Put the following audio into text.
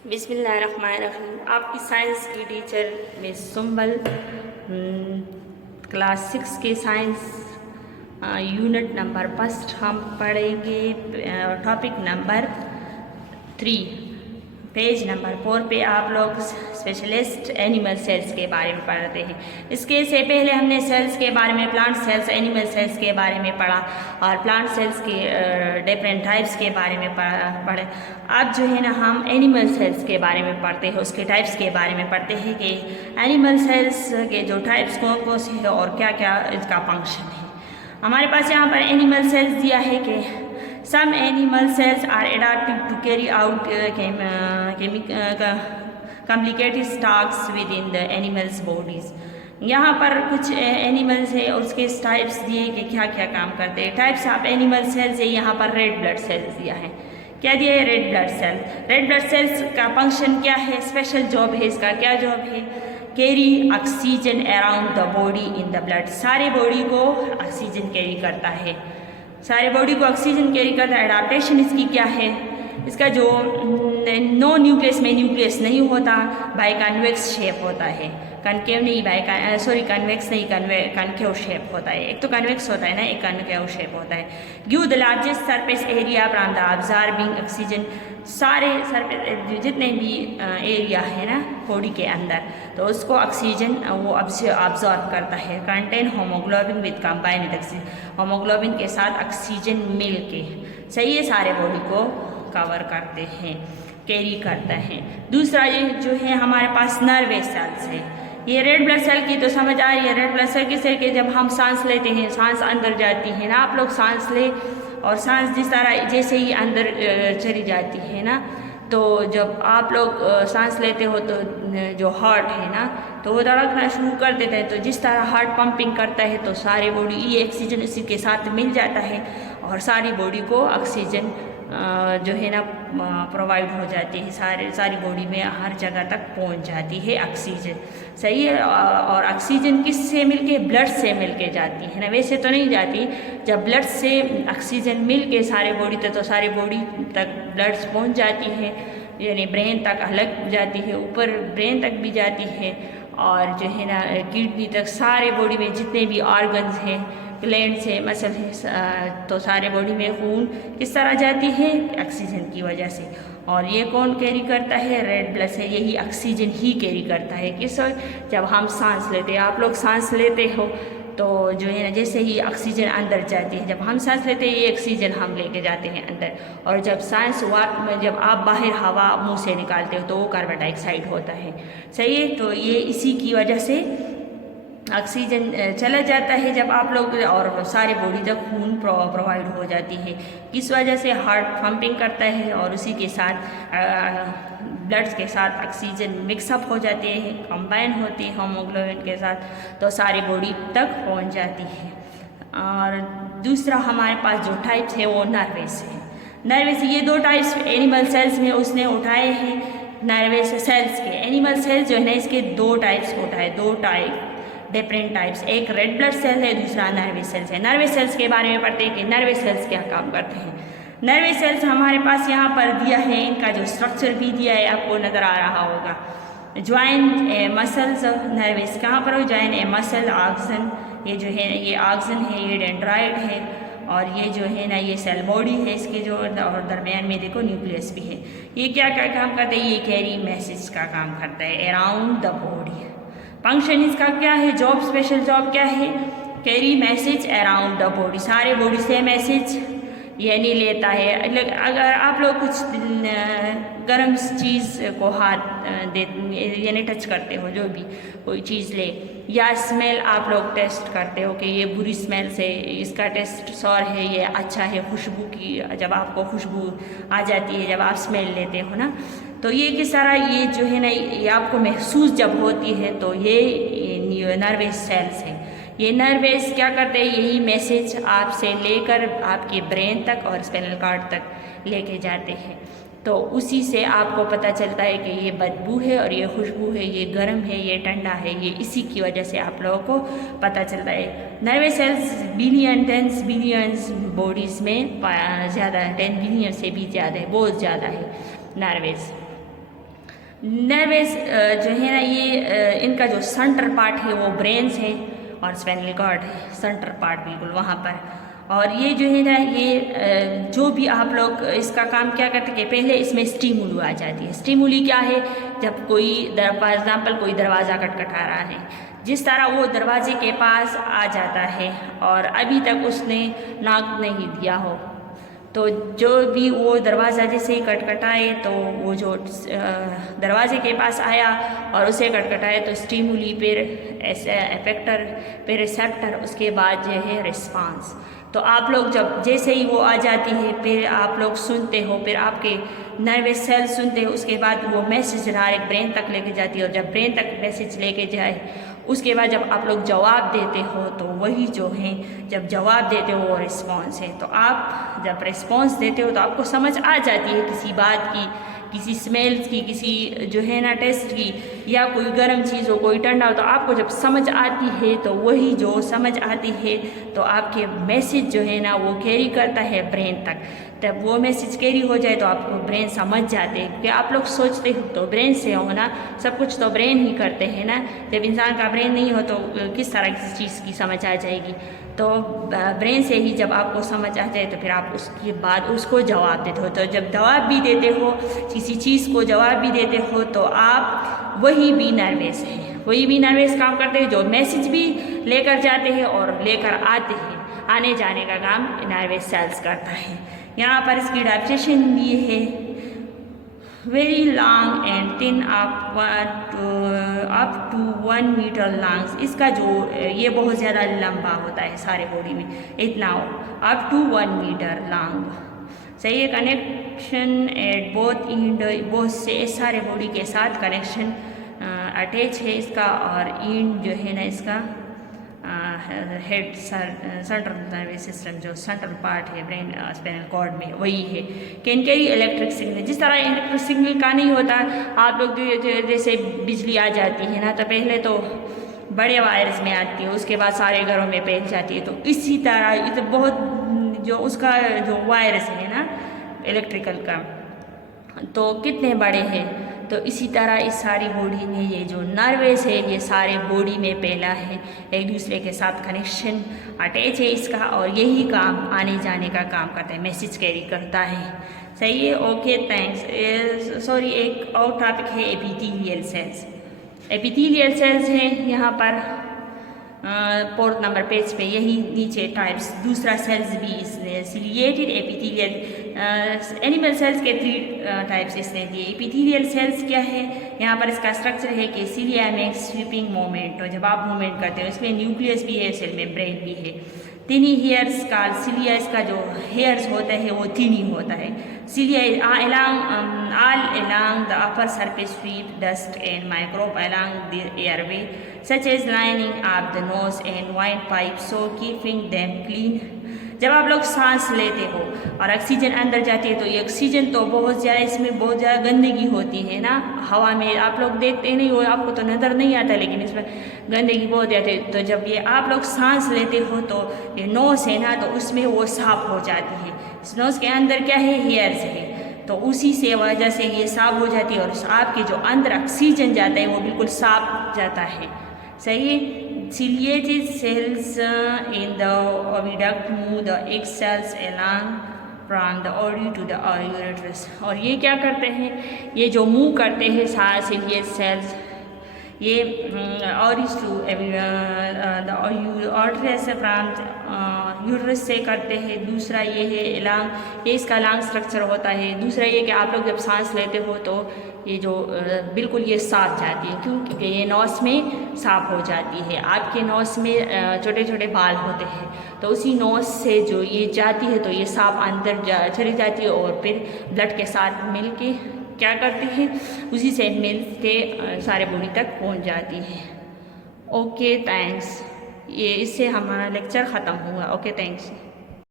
बिस्मिल्लाहिर्रहमानिर्रहीम। आपकी साइंस की टीचर मिस सुंबल। क्लास 6 के साइंस यूनिट नंबर फर्स्ट हम पढ़ेंगे। टॉपिक नंबर 3, पेज नंबर 4 पे आप लोग स्पेशलिस्ट एनिमल सेल्स के बारे में पढ़ते हैं। इसके से पहले हमने सेल्स के बारे में, प्लांट सेल्स, एनिमल सेल्स के बारे में पढ़ा और प्लांट सेल्स के डिफरेंट टाइप्स के बारे में पढ़े। अब जो है ना हम एनिमल सेल्स के बारे में पढ़ते हैं, उसके टाइप्स के बारे में पढ़ते हैं कि एनिमल सेल्स के जो टाइप्स कौन कौन से है और क्या क्या इसका फंक्शन है। हमारे पास यहाँ पर एनिमल सेल्स दिया है कि some animal cells are adapted to carry out complicated tasks within the animal's bodies। यहाँ पर कुछ एनिमल्स है और उसके टाइप्स दिए कि क्या क्या काम करते हैं। टाइप्स ऑफ एनिमल सेल्स है, यहाँ पर रेड ब्लड सेल्स दिया है। क्या दिया है? Red blood cell. Red blood cells का फंक्शन क्या है? स्पेशल जॉब है इसका। क्या जॉब है? Carry oxygen around the body in the blood. सारे बॉडी को ऑक्सीजन कैरी करता है, सारे बॉडी को ऑक्सीजन कैरी करता है। एडाप्टेशन इसकी क्या है? इसका जो नो न्यूक्लियस में न्यूक्लियस नहीं होता, बाय कन्वेक्स शेप होता है। कनकेव नहीं, कन्वेक्स नहीं, कनकेव शेप होता है। एक तो कन्वेक्स होता है ना, एक कनकेव शेप होता है। Give the largest surface area from the absorbing oxygen. सारे सरफेस जितने भी एरिया है ना बॉडी के अंदर, तो उसको ऑक्सीजन वो अब्जॉर्ब करता है। Contain haemoglobin with combined oxygen. Haemoglobin के साथ ऑक्सीजन मिल के सही है सारे बॉडी को कवर करते हैं, कैरी करता है। दूसरा ये जो है हमारे पास नर्वस सेल्स है। ये रेड ब्लड सेल की तो समझ आ रही है। रेड ब्लड सेल की सेल के जब हम सांस लेते हैं, सांस अंदर जाती है ना, आप लोग सांस ले और सांस जिस तरह जैसे ही अंदर चली जाती है ना, तो जब आप लोग सांस लेते हो तो जो हार्ट है ना, तो वो धड़कना शुरू कर देता है। तो जिस तरह हार्ट पंपिंग करता है तो सारी बॉडी ये ऑक्सीजन इसी के साथ मिल जाता है और सारी बॉडी को ऑक्सीजन जो है ना प्रोवाइड हो जाती है। सारी बॉडी में हर जगह तक पहुंच जाती है ऑक्सीजन। सही है। और ऑक्सीजन किस से मिलके? ब्लड से मिलके जाती है ना, वैसे तो नहीं जाती। जब ब्लड से ऑक्सीजन मिलके सारे बॉडी तक, तो सारी बॉडी तक ब्लड पहुंच जाती है, यानी ब्रेन तक अलग जाती है, ऊपर ब्रेन तक भी जाती है और जो है ना किडनी तक। सारे बॉडी में जितने भी ऑर्गन्स हैं, ग्लैंड्स है, मसल है, तो सारे बॉडी में खून किस तरह जाती है? ऑक्सीजन की वजह से। और ये कौन कैरी करता है? रेड ब्लड सेल यही ऑक्सीजन ही कैरी करता है। किस वक्त? जब हम सांस लेते हैं। आप लोग सांस लेते हो तो जो है ना जैसे ही ऑक्सीजन अंदर जाती है, जब हम सांस लेते हैं ये ऑक्सीजन हम लेके जाते हैं अंदर, और जब जब आप बाहर हवा मुंह से निकालते हो तो वो कार्बन डाइऑक्साइड होता है। सही है। तो ये इसी की वजह से ऑक्सीजन चला जाता है जब आप लोग, और सारे बॉडी तक खून प्रोवाइड हो जाती है। किस वजह से? हार्ट पंपिंग करता है और उसी के साथ ब्लड के साथ ऑक्सीजन मिक्सअप हो जाती है, कंबाइन होती है होमोग्लोबिन के साथ, तो सारी बॉडी तक पहुंच जाती है। और दूसरा हमारे पास जो टाइप्स है वो नर्वस है। नर्वस ये दो टाइप्स एनिमल सेल्स में उसने उठाए हैं, नर्वस सेल्स के। एनिमल सेल्स जो है ना इसके दो टाइप्स उठाए, दो टाइप डिफरेंट टाइप्स। एक रेड ब्लड सेल है, दूसरा नर्वस सेल्स है। नर्वस सेल्स के बारे में पढ़ते हैं कि नर्वस सेल्स क्या काम करते हैं। नर्वस सेल्स हमारे पास यहाँ पर दिया है, इनका जो स्ट्रक्चर भी दिया है आपको नज़र आ रहा होगा। ज्वाइन ए मसल्स नर्वस, कहाँ पर हो? ज्वाइन ए मसल ऑक्सन। ये जो है ये ऑक्सन है, ये डेंड्राइट है, और ये जो है ना ये सेल बॉडी है इसके जो, और दरमियान में देखो न्यूक्लियस भी है। ये क्या क्या काम करते हैं? ये कैरी मैसेज का काम करता है अराउंड द बॉडी। फंक्शन इसका क्या है? जॉब, स्पेशल जॉब क्या है? Carry message around the body. सारे बॉडी से मैसेज ये नहीं लेता है। अगर आप लोग कुछ गर्म चीज़ को हाथ दे यानी टच करते हो, जो भी कोई चीज़ ले, या स्मेल आप लोग टेस्ट करते हो कि ये बुरी स्मेल से इसका टेस्ट सौर है, ये अच्छा है, खुशबू की जब आपको खुशबू आ जाती है जब आप स्मेल लेते हो ना, तो ये किस तरह ये जो है ना ये आपको महसूस जब होती है, तो ये नर्वस सेल्स है। ये नर्वस क्या करते हैं? यही मैसेज आपसे लेकर आपके ब्रेन तक और स्पाइनल कॉर्ड तक लेके जाते हैं। तो उसी से आपको पता चलता है कि ये बदबू है और ये खुशबू है, ये गर्म है, ये ठंडा है, ये इसी की वजह से आप लोगों को पता चलता है। Nervous cells billion, 10 billions bodies में ज़्यादा है, 10 बिलियन से भी ज़्यादा है, बहुत ज़्यादा है नर्वस। नर्वस जो है ना, ये इनका जो सेंटर पार्ट है वो ब्रेन है और स्पाइनल कॉर्ड है सेंटर पार्ट बिल्कुल वहाँ पर। और ये जो है ना, ये जो भी आप लोग इसका काम क्या करते हैं कि पहले इसमें स्टिमुली आ जाती है। स्टिमुली क्या है? जब कोई फॉर एग्जाम्पल कोई दरवाज़ा खटखटा रहा है, जिस तरह वो दरवाजे के पास आ जाता है और अभी तक उसने नॉक नहीं दिया हो, तो जो भी वो दरवाज़ा जैसे ही खटखटाए तो वो जो दरवाजे के पास आया और उसे खटखटाए तो स्टिमुली फिर इफेक्टर फिर रिसेप्टर, उसके बाद जो है रिस्पांस। तो आप लोग जब जैसे ही वो आ जाती है फिर आप लोग सुनते हो, फिर आपके नर्वस सेल सुनते हो, उसके बाद वो मैसेज डायरेक्ट ब्रेन तक लेके जाती है और जब ब्रेन तक मैसेज लेके जाए उसके बाद जब आप लोग जवाब देते हो तो वही जो है, जब जवाब देते हो वो रिस्पॉन्स है। तो आप जब रिस्पॉन्स देते हो तो आपको समझ आ जाती है किसी बात की, किसी स्मेल्स की, किसी जो है ना टेस्ट की, या कोई गर्म चीज़ हो कोई ठंडा हो, तो आपको जब समझ आती है तो वही जो समझ आती है तो आपके मैसेज जो है ना वो कैरी करता है ब्रेन तक। तब वो मैसेज कैरी हो जाए तो आपको ब्रेन समझ जाते हैं, क्योंकि आप लोग सोचते हो तो ब्रेन से हो ना, सब कुछ तो ब्रेन ही करते हैं ना। जब इंसान का ब्रेन नहीं हो तो किस तरह की चीज़ की समझ आ जाएगी? तो ब्रेन से ही जब आपको समझ आ जाए तो फिर आप उसके बाद उसको जवाब देते हो। तो जब जवाब भी देते हो, किसी चीज़ को जवाब भी देते हो, तो आप वही भी नर्वस हैं, वही भी नर्वस काम करते हैं जो मैसेज भी लेकर जाते हैं और लेकर आते हैं। आने जाने का काम नर्वस सेल्स करता है। यहाँ पर इसकी डायरेक्शन भी है, very long and thin up to 1 metre long. इसका जो ये बहुत ज़्यादा लंबा होता है सारे बॉडी में, इतना अप टू 1 मीटर लॉन्ग। सही है। कनेक्शन एट बोथ इंड, बहुत से सारे बॉडी के साथ कनेक्शन अटैच है इसका, और इंड जो है ना इसका हेड सेंट्रल नर्वस सिस्टम जो सेंट्रल पार्ट है ब्रेन स्पाइनल कॉर्ड में वही है। कैन कैरी इलेक्ट्रिक सिग्नल, जिस तरह इलेक्ट्रिक सिग्नल का नहीं होता, आप लोग जैसे बिजली आ जाती है ना तो पहले तो बड़े वायर्स में आती है, उसके बाद सारे घरों में फैल जाती है। तो इसी तरह तो बहुत जो उसका जो वायर्स है ना इलेक्ट्रिकल का, तो कितने बड़े हैं। तो इसी तरह इस सारी बॉडी में ये जो नर्वस है ये सारे बॉडी में फैला है, एक दूसरे के साथ कनेक्शन अटैच है इसका, और यही काम आने जाने का काम करता है, मैसेज कैरी करता है। सही है। Okay, thanks. सॉरी, एक और टॉपिक है एपिथेलियल सेल्स। एपिथेलियल सेल्स है यहाँ पर 4 नंबर पेज पे, यही नीचे टाइप्स दूसरा सेल्स भी इसने सिलिएटेड एपिथेलियल एनिमल सेल्स के 3 टाइप्स इसने दिए। एपिथेलियल सेल्स क्या है? यहाँ पर इसका स्ट्रक्चर है कि सिलिया मेक्स स्वीपिंग मूवमेंट, और जब आप मूवमेंट करते हो इसमें न्यूक्लियस भी है, सेल मेम्ब्रेन भी है। थिनी हेयर्स का सिलिया, इसका जो हेयर्स होता है वो थिनी होता है। Cilia all along the upper surface sweep dust and microbe along the airway such as lining up the nose and windpipe, so keeping them clean। जब आप लोग सांस लेते हो और ऑक्सीजन अंदर जाती है तो ये ऑक्सीजन तो बहुत ज़्यादा, इसमें बहुत ज़्यादा गंदगी होती है ना हवा में, आप लोग देखते नहीं हो, आपको तो नज़र नहीं आता, लेकिन इसमें गंदगी बहुत ज़्यादा है। तो जब ये आप लोग सांस लेते हो तो ये नोस है ना, तो उसमें वो साफ हो जाती है। इस नोस के अंदर क्या है? हेयर्स है, तो उसी से वजह से ये साफ हो जाती है, और आपके जो अंदर ऑक्सीजन जाता है वो बिल्कुल साफ जाता है। सही है। Ciliated cells in the oviduct move the egg cells along from the ovary to the uterus। और ये क्या करते हैं? ये जो मूव करते हैं सारे ciliated cells, ये ovaries to the uterus from uterus से करते हैं। दूसरा ये है लॉन्ग, ये इसका लॉन्ग स्ट्रक्चर होता है। दूसरा ये कि आप लोग जब सांस लेते हो तो ये जो बिल्कुल ये साफ जाती है, क्योंकि ये नोस में साफ हो जाती है। आपके नोस में छोटे छोटे बाल होते हैं, तो उसी नोस से जो ये जाती है तो ये साफ अंदर चली जाती है, और फिर ब्लड के साथ मिल के क्या करते हैं, उसी से मिल के सारे बॉडी तक पहुंच जाती है। Okay, thanks. ये इससे हमारा लेक्चर ख़त्म हुआ। Okay, thanks.